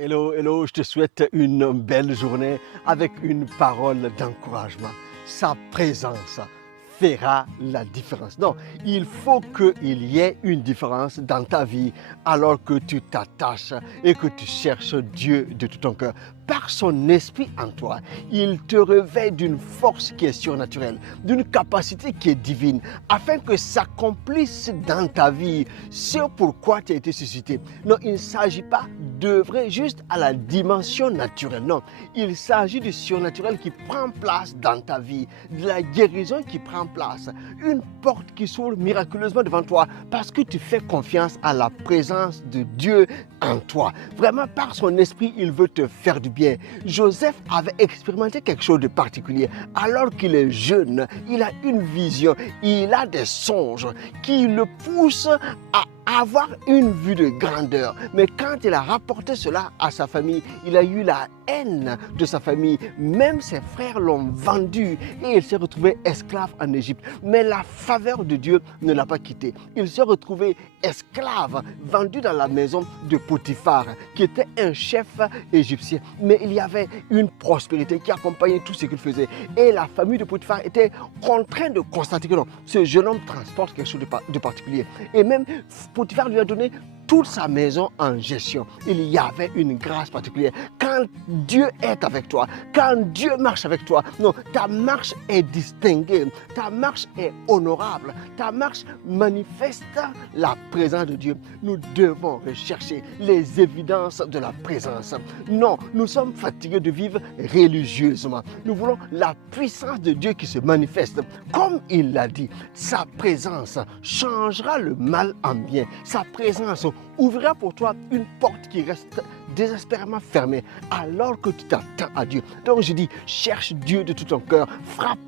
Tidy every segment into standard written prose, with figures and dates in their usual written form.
Hello, hello, je te souhaite une belle journée avec une parole d'encouragement. Sa présence fera la différence. Non, il faut qu'il y ait une différence dans ta vie alors que tu t'attaches et que tu cherches Dieu de tout ton cœur. Par son esprit en toi, il te revêt d'une force qui est surnaturelle, d'une capacité qui est divine, afin que s'accomplisse dans ta vie ce pourquoi tu as été suscité. Non, il ne s'agit pas d'œuvrer juste à la dimension naturelle. Non, il s'agit du surnaturel qui prend place dans ta vie, de la guérison qui prend place, une porte qui s'ouvre miraculeusement devant toi parce que tu fais confiance à la présence de Dieu en toi. Vraiment, par son esprit, il veut te faire du bien. Joseph avait expérimenté quelque chose de particulier. Alors qu'il est jeune, il a une vision, il a des songes qui le poussent à avoir une vue de grandeur. Mais quand il a rapporté cela à sa famille, il a eu la haine de sa famille. Même ses frères l'ont vendu et il s'est retrouvé esclave en Égypte. Mais la faveur de Dieu ne l'a pas quitté. Il s'est retrouvé esclave, vendu dans la maison de Potiphar, qui était un chef égyptien. Mais il y avait une prospérité qui accompagnait tout ce qu'il faisait. Et la famille de Potiphar était contrainte de constater que non, ce jeune homme transporte quelque chose de particulier. Et même Potiphar lui a donné toute sa maison en gestion. Il y avait une grâce particulière. Quand Dieu est avec toi, quand Dieu marche avec toi, non, ta marche est distinguée, ta marche est honorable, ta marche manifeste la présence de Dieu. Nous devons rechercher les évidences de la présence. Non, nous sommes fatigués de vivre religieusement. Nous voulons la puissance de Dieu qui se manifeste. Comme il l'a dit, sa présence changera le mal en bien. Sa présence ouvrira pour toi une porte qui reste désespérément fermée alors que tu t'attends à Dieu. Donc je dis, cherche Dieu de tout ton cœur, frappe,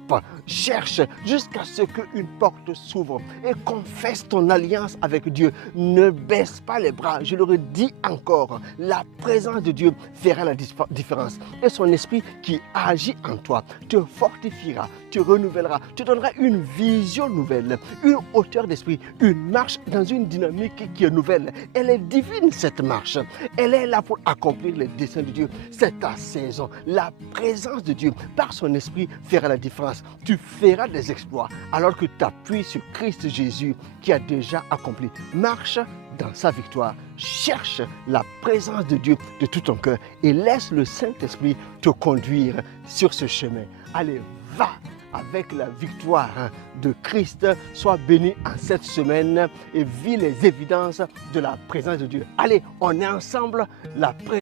cherche jusqu'à ce qu'une porte s'ouvre et confesse ton alliance avec Dieu. Ne baisse pas les bras, je le redis encore, la présence de Dieu fera la différence et son esprit qui agit en toi te fortifiera, te renouvellera, te donnera une vision nouvelle, une hauteur d'esprit, une marche dans une dynamique qui est nouvelle. Elle est divine cette marche, elle est là pour accomplir les desseins de Dieu. C'est ta saison, la présence de Dieu par son esprit fera la différence. Tu feras des exploits alors que tu appuies sur Christ Jésus qui a déjà accompli. Marche dans sa victoire, cherche la présence de Dieu de tout ton cœur et laisse le Saint-Esprit te conduire sur ce chemin. Allez, va avec la victoire de Christ. Sois béni en cette semaine et vis les évidences de la présence de Dieu. Allez, on est ensemble, la présence